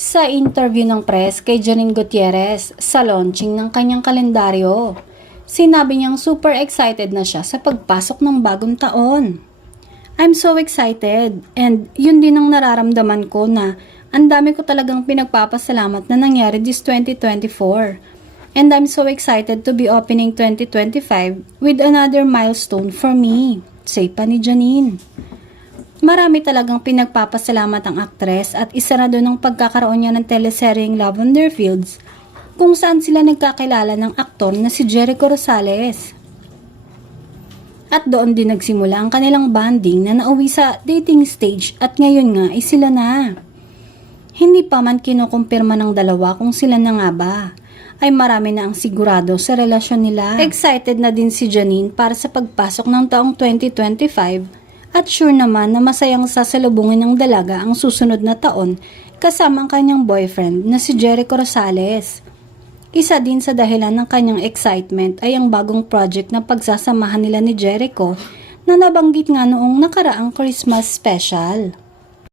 Sa interview ng press kay Janine Gutierrez sa launching ng kanyang kalendaryo, sinabi niyang super excited na siya sa pagpasok ng bagong taon. I'm so excited and yun din ang nararamdaman ko na ang dami ko talagang pinagpapasalamat na nangyari this 2024. And I'm so excited to be opening 2025 with another milestone for me, say pa ni Janine. Marami talagang pinagpapasalamat ang aktres at isa na doon ang pagkakaroon niya ng teleseryeng Lavender Fields kung saan sila nagkakilala ng aktor na si Jericho Rosales. At doon din nagsimula ang kanilang bonding na nauwi sa dating stage at ngayon nga ay sila na. Hindi pa man kinukumpirma ng dalawa kung sila na nga ba, ay marami na ang sigurado sa relasyon nila. Excited na din si Janine para sa pagpasok ng taong 2025 at sure naman na masayang sasalubungin ng dalaga ang susunod na taon kasama ang kanyang boyfriend na si Jericho Rosales. Isa din sa dahilan ng kanyang excitement ay ang bagong project na pagsasamahan nila ni Jericho na nabanggit nga noong nakaraang Christmas special.